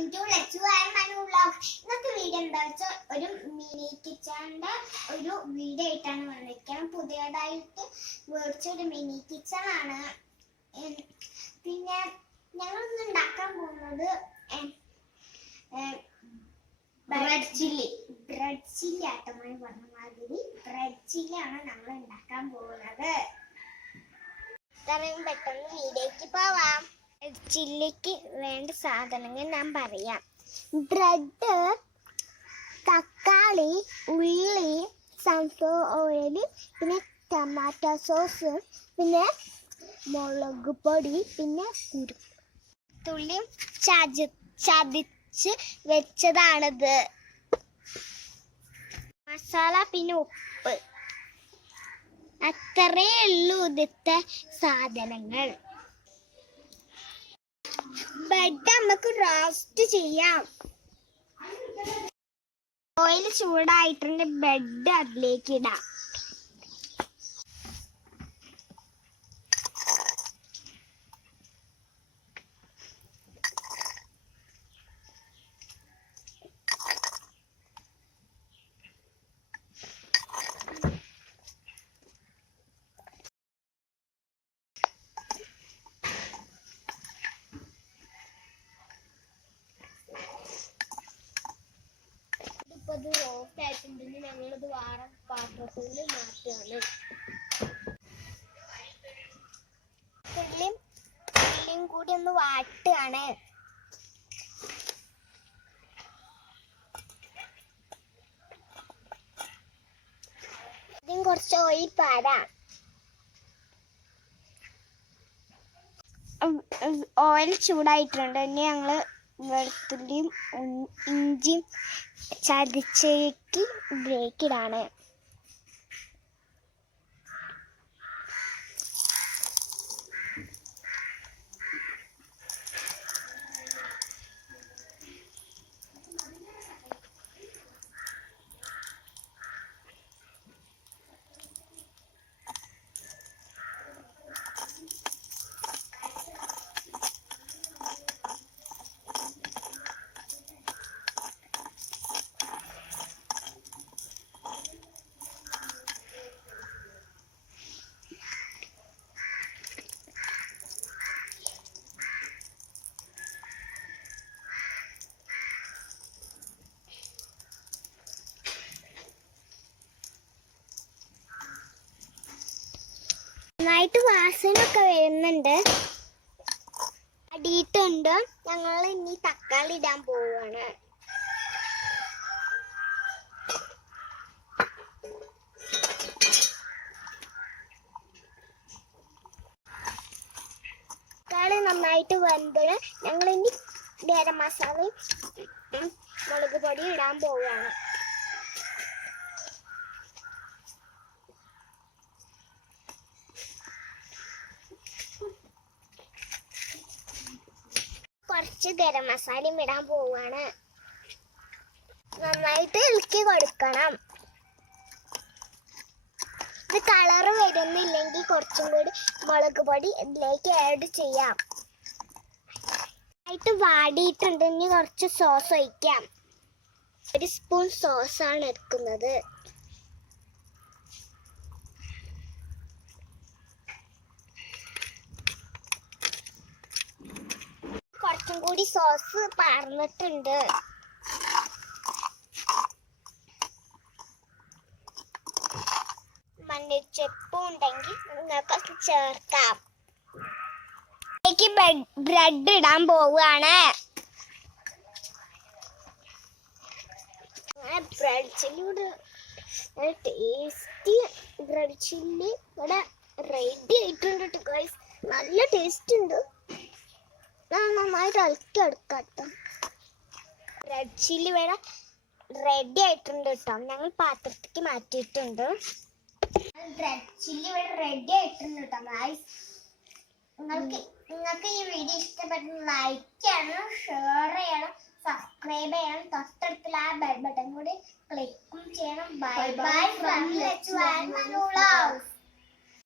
Welcome to let's Manu vlog. ഇന്നത്തെ video എന്താ വെച്ചാൽ ഒരു മിനി കിച്ചണിന്റെ ഒരു വീഡിയോ ആയിട്ടാണ് വന്നിരിക്കുന്നത്. പുതിയതായിട്ട് മേടിച്ചൊരു മിനി കിച്ചൺ ആണ്. പിന്നെ ഞങ്ങളിന്ന് ഉണ്ടാക്കാൻ പോകുന്നത് ബ്രെഡ് ചില്ലി ആട്ടമായി പറഞ്ഞ മാതിരി ബ്രെഡ് ചില്ലി ആണ് നമ്മൾ ഉണ്ടാക്കാൻ പോകുന്നത്. ഇത്രയും പെട്ടെന്ന് വീഡിയോക്ക് പോവാം. ചില്ലിക്ക് വേണ്ട സാധനങ്ങൾ ഞാൻ പറയാം. ബ്രെഡ്, തക്കാളി, ഉള്ളി, സൺഫ്ലവർ ഓയിൽ, പിന്നെ ടൊമാറ്റോ സോസ്, പിന്നെ മുളക് പൊടി, പിന്നെ തുള്ളി ചതച്ച് വെച്ചതാണിത്. മസാല, പിന്നെ ഉപ്പ്. അത്രേ ഉള്ളൂ ഇതിത്തെ സാധനങ്ങൾ. ബ്രെഡ് നമുക്ക് റോസ്റ്റ് ചെയ്യാം. ഓയിൽ ചൂടായിട്ടുണ്ട്, ബ്രെഡ് അതിലേക്ക് ഇടാം. ഇത് റോസ്റ്റ് ആയിട്ടുണ്ടെങ്കിൽ ഞങ്ങളിത് വേറെ പാത്രത്തിൽ മാറ്റുകയാണ്. ഉള്ളിയും കൂടി ഒന്ന് വാട്ടുകയാണ്. ഇതിന് കുറച്ച് ഓയിൽ പാരാം. ഓയിൽ ചൂടായിട്ടുണ്ട്. ഇനി ഞങ്ങള് വെളുത്തുള്ളിയും ഇഞ്ചിയും ചതച്ചേക്ക് ബ്രേക്കിടാണ്. നന്നായിട്ട് വാസനൊക്കെ വരുന്നുണ്ട്, അടിയിട്ടുണ്ട്. ഞങ്ങൾ ഇനി തക്കാളി ഇടാൻ പോവുകയാണ്. തക്കാളി നന്നായിട്ട് വെന്തത് ഞങ്ങൾ ഇനി ഗരം മസാലയും മുളക് പൊടിയും ഇടാൻ പോവുകയാണ്. കുറച്ച് ഗരം മസാലയും ഇടാൻ പോവാണ്. നന്നായിട്ട് ഇളക്കി കൊടുക്കണം. ഇത് കളറ് വരുന്നില്ലെങ്കിൽ കുറച്ചും കൂടി മുളക് പൊടി ഇതിലേക്ക് ആഡ് ചെയ്യാം. ആയിട്ട് വാടിയിട്ടുണ്ട്. ഇനി കുറച്ച് സോസ് ഒഴിക്കാം. 1 സ്പൂൺ സോസാണ് എടുക്കുന്നത്. കുറച്ചും കൂടി സോസ് പാർന്നിട്ടുണ്ട്. മല്ലിച്ചപ്പ് ഉണ്ടെങ്കിൽ നിങ്ങൾക്ക് ചേർക്കാം. ബ്രെഡ് ഇടാൻ പോവുകയാണ്. ബ്രെഡ് ചില്ലിയുടെ ടേസ്റ്റി ബ്രെഡ് ചില്ലി ഇവിടെ റെഡി ആയിട്ടുണ്ട് ഗൈസ്. നല്ല ടേസ്റ്റ് ഉണ്ട്. നന്നായിട്ട് ഇളക്കി എടുക്കാം കേട്ടോ. ബ്രെഡ് ചില്ലി ഇവിടെ റെഡി ആയിട്ടുണ്ട് കേട്ടോ. ഞങ്ങൾ പാത്രത്തിലേക്ക് മാറ്റിയിട്ടുണ്ട്. ബ്രെഡ് ചില്ലി ഇവിടെ റെഡി ആയിട്ടുണ്ട് കേട്ടോ ഗൈസ്. നിങ്ങൾക്ക് ഈ വീഡിയോ ഇഷ്ടപ്പെട്ട ലൈക്ക് ചെയ്യണം, ഷെയർ ചെയ്യണം, സബ്സ്ക്രൈബ് ചെയ്യണം. തൊട്ടടുത്തുള്ള ആ ബെൽ ബട്ടൺ കൂടി ക്ലിക്കും ചെയ്യണം. Bye bye from let's Manu vlogs.